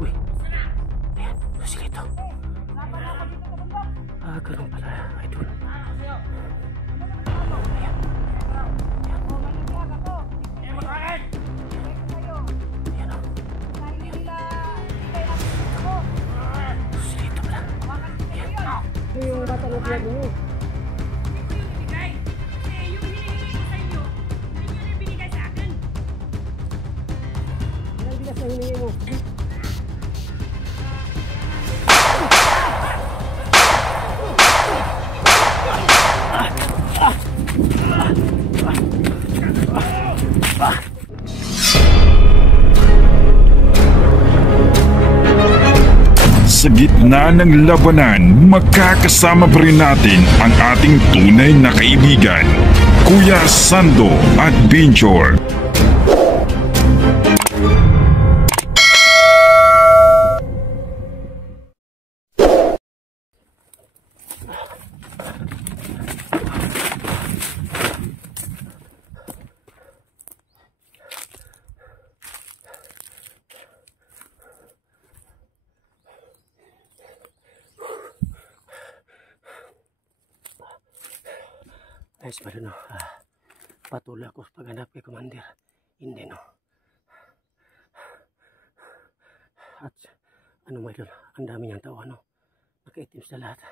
Uy. Ayan, silito. Ganun pala, idol. Yung katalog mo. Hindi ko yung ibigay. Kasi yung hinihingi ko sa inyo, hindi nyo rin binigay sa akin. Ilang bigas na hinihingi mo? Sa gitna ng labanan, magkakasama pa rin natin ang ating tunay na kaibigan, Kuya Sando Adventure. Ayos ba no? Patuloy ako sa paghanap kay Commander. Hindi no. At ano mo idol, ang dami niyang tao ano. Nakaitim sa lahat.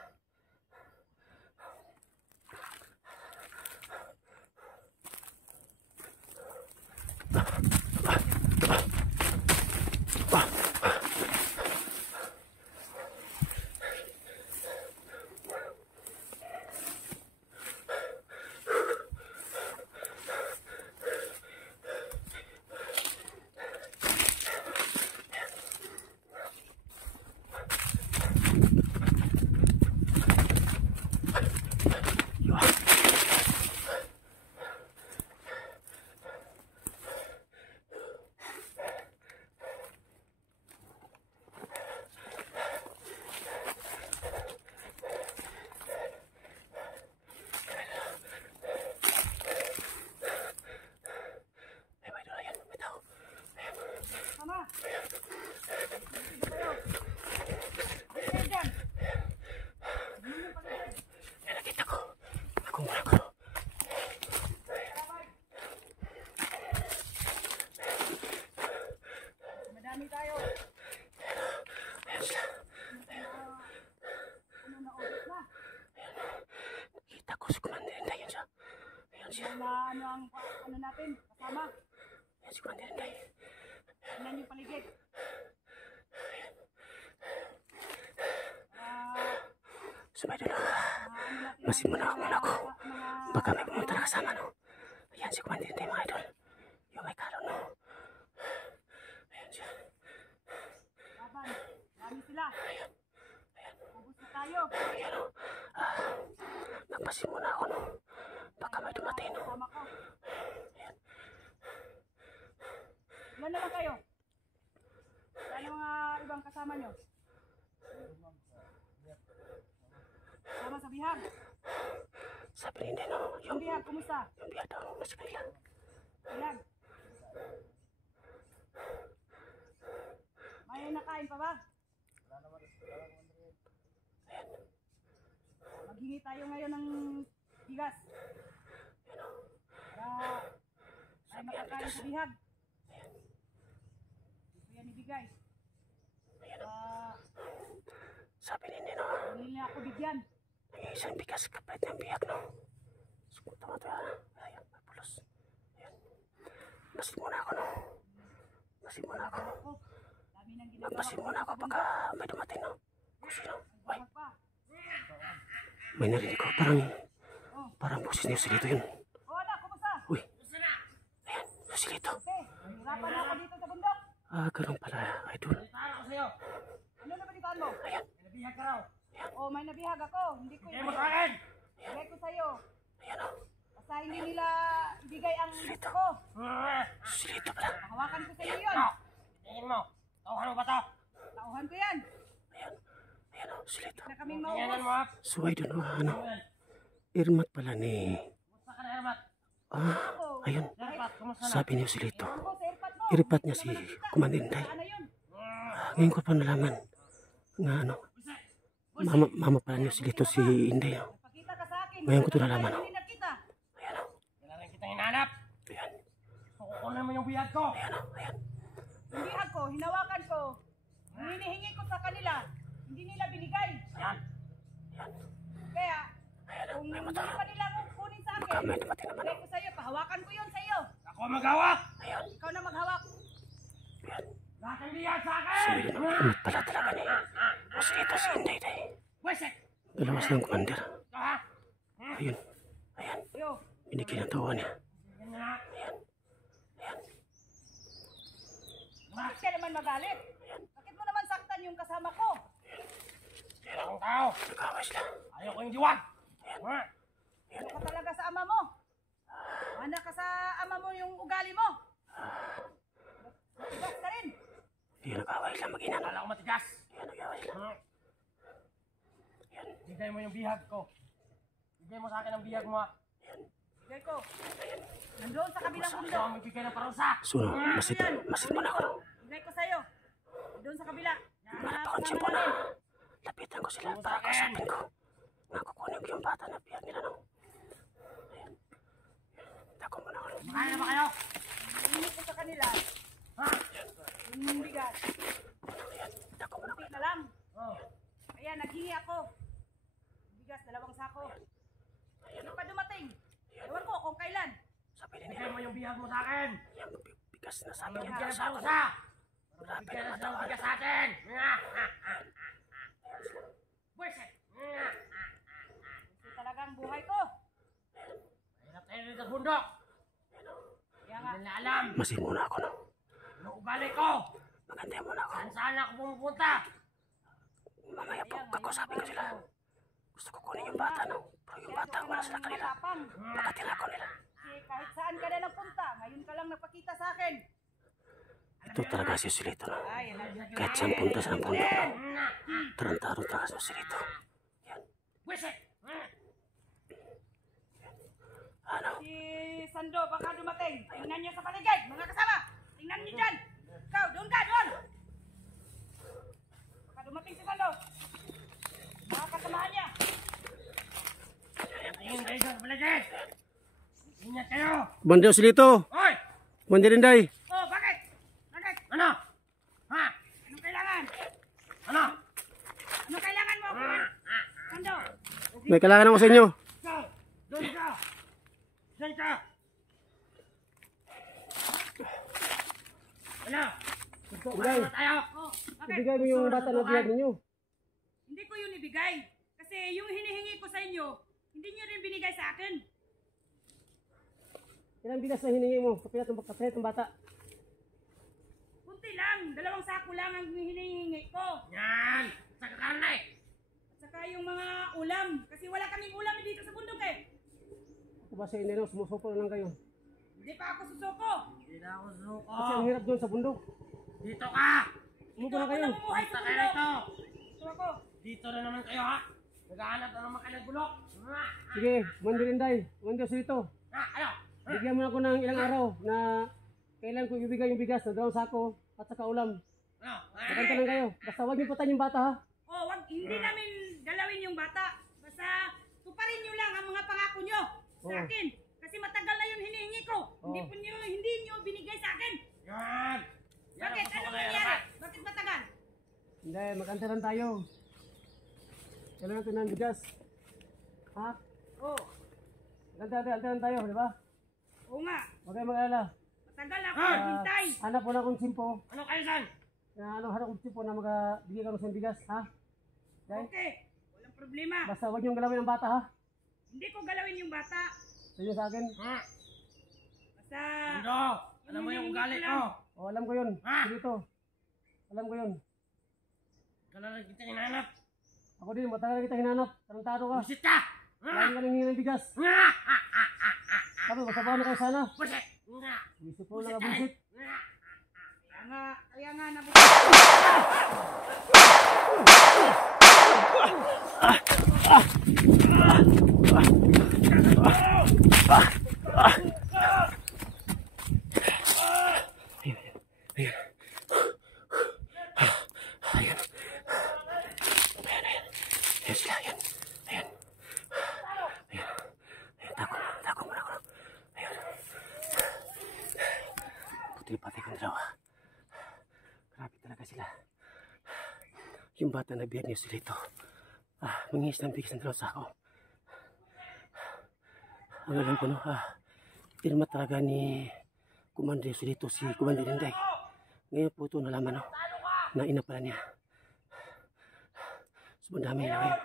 Madami tayo. Ano na oras na? Kita ko si Commander Inday yun siya. Ayan siya. Ano ang ano natin? Kasama? Ayan si Commander Inday. Tingnan yung paligid. Sumay doon. Masin mo na ako. Baka may pumunta na kasama no. Ayan si Commander Inday mga idol. Yung may karo no. Ayan siya. Laban. Dami sila. Ayan. Ayan. Ubus na tayo. Ayan o. Magpasin muna ako no. Baka may dumating no. Kasama ko. Ayan. Ilan na lang kayo? Ano mga ibang kasama nyo? Sama sa bihag. Sabi rin din no. Yung bihag, kumusta? Yung bihag daw nasa kanila. Ilan? May nakain pa ba? Maghingi tayo ngayon ng bigas. Para ay makakain sa bihag. Ito yan ibigay. Sabi rin din no. Hindi na ako bigyan. Ang isang bigas kapit ng bihag no. Sumunta mo ito ha. Ayan, mapulos. Ayan. Masin muna ako no. Masin muna ako. Dami nang ginagawa. Magmasin muna ako pagka may dumating no. Kung sino. Ay, Pa. may narinig ko. Parang boses niyo silito yun. Oh anak, kumusta? Uy. Ayan, silito. Hirapan na ako dito sa bundok. Ganun pala idol. Ano na balitaan mo? Ayan. Nabihag ka raw. Oh, may nabihag ako. Hindi ko Ayan. ibigay ko sa'yo. Ayan o. Basta hindi nila ibigay ang gusto ko. Silito pala. Hawakan ko sa iyo yun. Tingin mo, tauhan mo ba ito? Tauhan ko yan. Ayan. Ayan o, silito. Na kaming Tingnan mo maubos. ha. So idol o, ano. Irmat pala ni. Kumusta ka na, Hermat? Ayun. Hermat, kumusta na? Sabi niyo silito. Ewan ko sa airpot mo. Iripat niya si Hindi naman nakita. Commander Inday. Ano yun? Ngayon ko pa nalaman na ano, mama pala niyo si Lito si Inday. Pakita ka sa akin. Ngayon ko ito nalaman. Hindi na kita. Ayan o. Kailangan kitang hinahanap. Ayan. Kukunin mo yung bihag ko. Ayan o. Ayan. Hindi ako, hinawakan ko. Hinihingi ko sa kanila. Hindi nila binigay. Ayan. Ayan. Kaya, Ayan o. kung May hindi motor. pa nila kukunin sa Baka akin, may dumating naman bigay o. ko sa'yo, pahawakan ko yun sa'yo. Ako ang maghawak. Ayan. Ikaw na maghawak. Ayan. Lahat ng bihag sa So akin. yun ang init pala talaga ni o si Lito si Inday day. Buwisit. Dalawa silang commander. Ito ha. Ayun. Ayan. Yo, Binigyan ng tawa niya. Ganyan na. Ayan. Ayan. bakit ka naman magalit? Bakit mo naman saktan yung kasama ko? Sira akong tao. Nag-away sila. Ayaw ko yung diwag. Ha? Ano ka talaga sa ama mo? Anak ka sa ama mo yung ugali mo? Matigas ka rin. Ayan. Nag-away sila mag-ina. Wala akong matigas. Ayan. Nag-away sila. Ha? Ayan. Bigay mo yung bihag ko. Bigay mo sa akin ang bihag mo ha. Bigay ko. Nandoon sa kabilang Gusto mundo. ko magbigay ng parusa. So, masid mo na ako. Bigay ko sa'yo. Doon sa kabila. Wala pa akong tsimpo na. Lapitan ko sila para kausapin ko. Nakukunin ko yung bata na biyag nila no. Ayan. Tako mo na ako. Makain na ba kayo? Hinihingi ko sa kanila. Ha? Yung bigat. Ayan. Tako mo na ako. Kunti na lang. Oh. Ayan, naghingi ako. Bigas, 2 sako. Hindi pa dumating. Ewan ko kung kailan. Sabi din Bigay nila. mo yung bihag mo sa akin. Ayan. Bigas na sabi Bigyan niya ng sa akin. parusa. Grabe Bigyan na ng matawa. bigas sa atin. Buwisit. Ito talagang buhay ko. Hirap tayo rin sa bundok. Kaya nga, Hindi na alam. Masin muna ako no. Ano ugali ko? Maganda muna ako. Saan saan ako pumupunta? Mamaya po kaya nga, kakusapin ko yung sila. bahay ko. Gusto ko kunin yung bata no. Pero yung bata wala sila kanila. matapang. Baka tinako nila. Kasi kahit saan ka na nagpunta, ngayon ka lang nagpakita sa akin. Ito talaga si Silito no. Ay, alam. Kahit saan punta sa bundok no. Tarantaro talaga si Silito. Yan. Buwisit. Ano? Si Sando, baka dumating. Tingnan niyo sa paligid, mga kasama. Tingnan niyo dyan. Ikaw, doon ka, doon. Baka dumating si Sando. Mga kasamahan niya. Tingin kayo sa paligid. Ingat kayo. Banda Silito. Hoy! Banda Rinday. Oh, bakit? Bakit? Ano? Ha? Anong kailangan? Ano? Anong kailangan mo? Sando. May kailangan ako sa inyo. Ikaw! Doon ka! Doon ka! Ano? Inday, Ano tayo? Oh, bakit? ibigay mo yung bata na biyag ninyo. Hindi ko yun ibigay. Kasi yung hinihingi ko sa inyo, hindi niyo rin binigay sa akin. Ilang bigas na hiningi mo? Kapilat ng bata. Kunti lang. 2 sako lang ang hinihingi ko. Yan! Sa kakarne! At saka yung mga ulam. Kasi wala kaming ulam dito sa bundok eh. Ako ba sa inyo no? Sumusuko na lang kayo. Hindi pa ako susuko. Hindi na ako suko! Kasi ang hirap doon sa bundok. Dito ka! Sumuko Dito na ako kayo. namumuhay sa Basta kayo bundok. rito! Dito ako. Dito na naman kayo ha! Naghahanap na naman kayo ng bulok! Sige, Banda Rinday. Banda Silito. Ha? Ano? Bigyan mo ako ng ilang araw na kailan ko ibigay yung bigas na 2 sako at saka ulam. Ano? Magkanta lang kayo. Basta huwag niyo patayin yung bata ha. Oh, hindi namin galawin yung bata. Basta tuparin nyo lang ang mga pangako nyo sa Oh. akin. Kasi matagal na yun hinihingi ko. Hindi nyo binigay sa akin. Yan! Yan ang Bakit? gusto ko Anong na yan, nangyari? ha? Bakit matagal? Hindi, magkanta lang tayo. Kailangan natin ng bigas. Ha? Oh, Magkanta lang tayo, di ba? oo nga. Huwag kayong mag-alala. Matagal na ako Ah. naghintay. Hanap po na akong simpo. Ano kayo dyan? Hanap akong simpo na magbigay ka ng bigas, ha? Dahil, Okay, walang problema. basta huwag niyong galawin ang bata, ha? Hindi ko galawin yung bata. Sayo sa akin. Ha? Basta, Mundo! Alam mo yung ugali ko! O, alam ko yun. Ha? Dito. Alam ko yun. Kailangan kita hinahanap! Ako din, matagal kita hinanap. Tarantado ka. Busit ka! Lagi ka nang hingi ng bigas. Sabi, basta ba na kayo sana? Busit! Isip mo lang bullshit. kaya nga nabukas. sila. Yung bata na biyag niyo sila ito. Mangingis ng bigas ng 2 sako. Ang alam ko no, pirma talaga ni Commander Yoselito si Commander Inday. Ngayon po ito nalaman no, na ina pala niya. So madami na ngayon.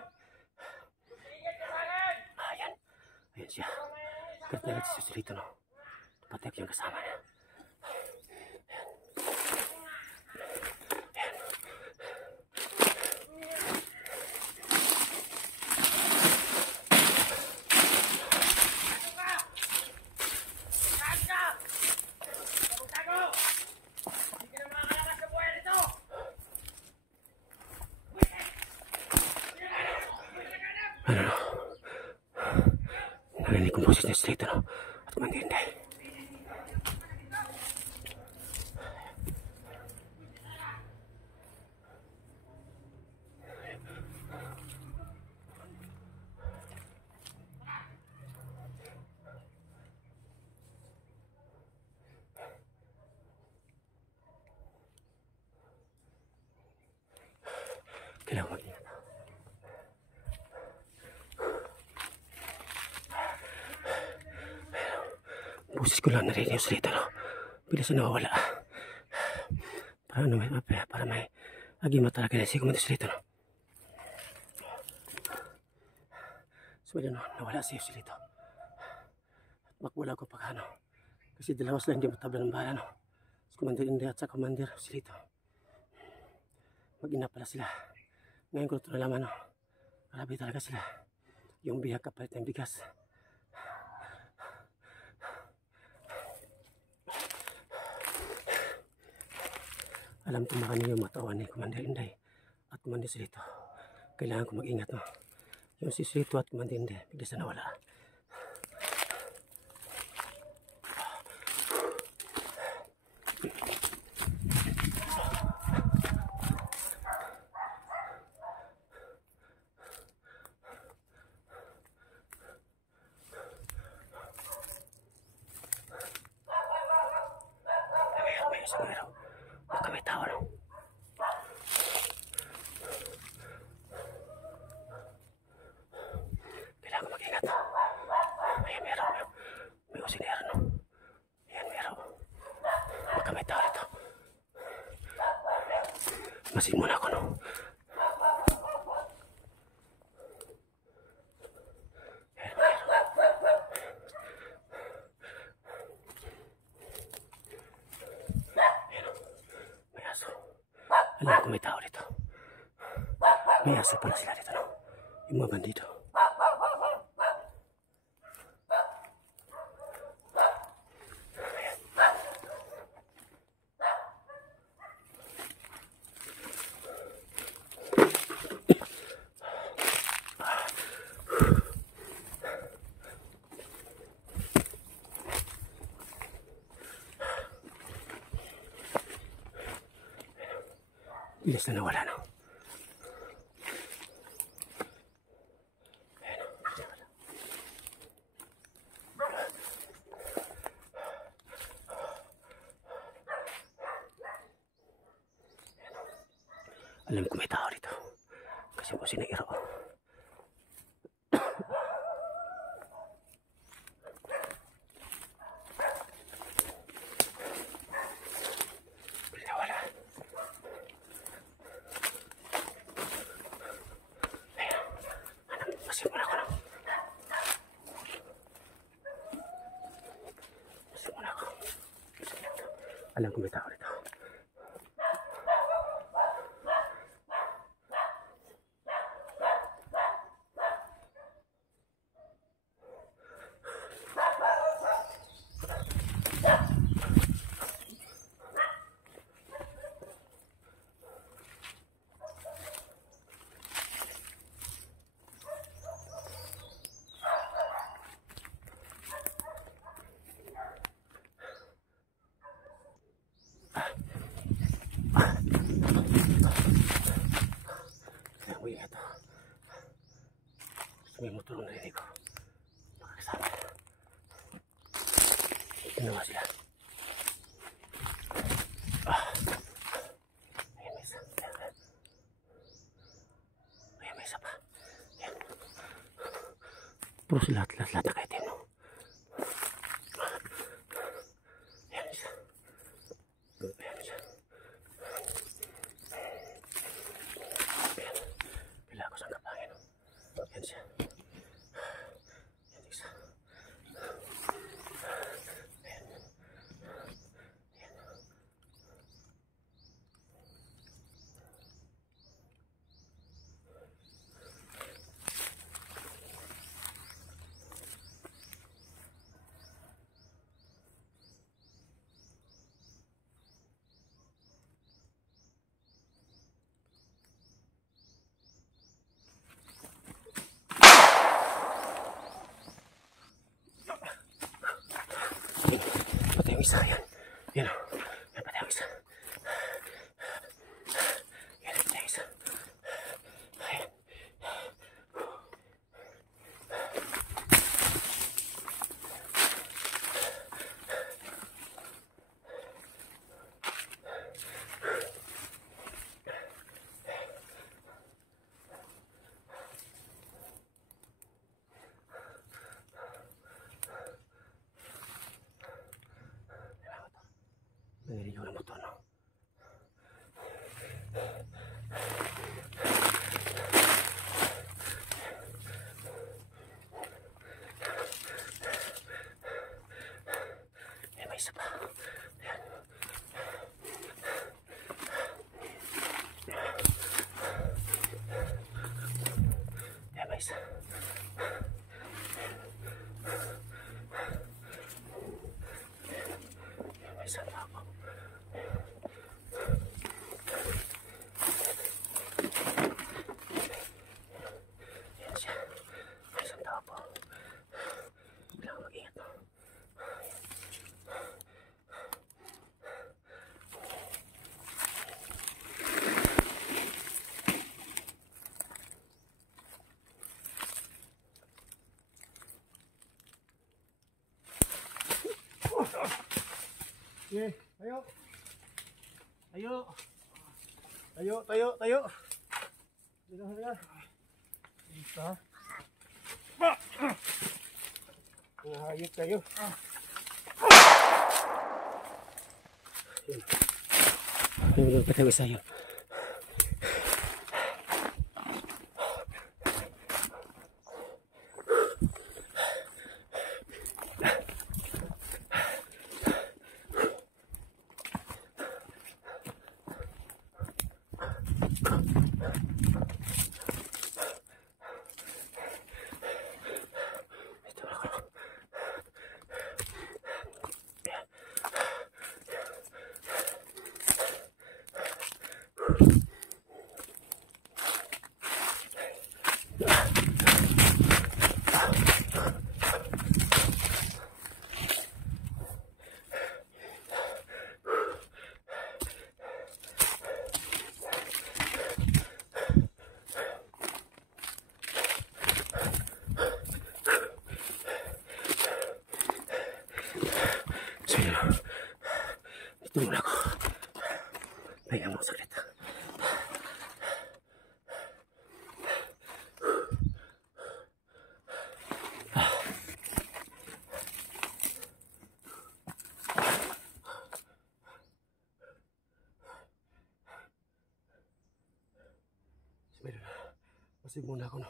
Ayan siya. Galit na galit si Yoselito no. Patek yung kasama niya. Narinig kong boses niya straight no? At mandinday. Kailangan mag-ingat. Boses ko lang narinig yung salita, no? Bilis na nawawala. Para may agima talaga na si Commander Yoselito, no? So, no, nawala si Yoselito. At makwala ko pag ano. Kasi dalawas lang hindi matabla ng bala, no? Si Commander Inday at sa Commander Yoselito. Mag-ina pala sila. Ngayon ko ito nalaman, no? Grabe talaga sila. Yung bihag kapalit ng bigas. Alam ko makanya yung matawan ni Commander Inday at Commander Yoselito. Kailangan ko mag-ingat, no? Yung si Yoselito at Commander Inday, biglas na nawala. Mayroon. Baka may tao, no? Kailangan ko mag-ingat. Ayan, meron. May usinero, no? Ayan, meron. Baka may tao rito. Masin muna ako, no? Alam ko may tao dito. May asa pala sila dito, no? Yung mga bandido. Bilis na nawala, no? Ayan, nawala. Alam ko may tao dito. Kasi mo sinairo. Alam ko may tao dito. May motor na narinig ko. Makakasama na. Ito naman sila. Ayan, may Puro lahat nakaitim, no? Ayan isa. Ayan isa. Ayan. Pila ako sa kapangin, no? Ayan siya. Ayan isa. Ayan. Ayan. Patay ang isa, yan. Yan o. Yan, patay ang isa. Yan, patay ang isa. Ayan. Naliligaw na motor, no? Eh, may isa pa. Ayan. Eh, may isa. May isa na ako. Yan siya. May isang tao po. Kailangan mag-ingat, no? Sige, tayo. Tayo. Tayo, tayo, tayo. Dito, halika. Dito, ha? Hayop kayo. Yung patay ang isa yun. Ito ako. Sige na. Dito muna ako. Pahinga mo saglit. Sige na. Pasig muna ako, no?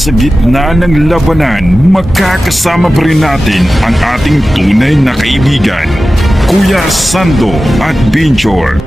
Sa gitna ng labanan, makakasama pa rin natin ang ating tunay na kaibigan, Kuya Sando at Binchor.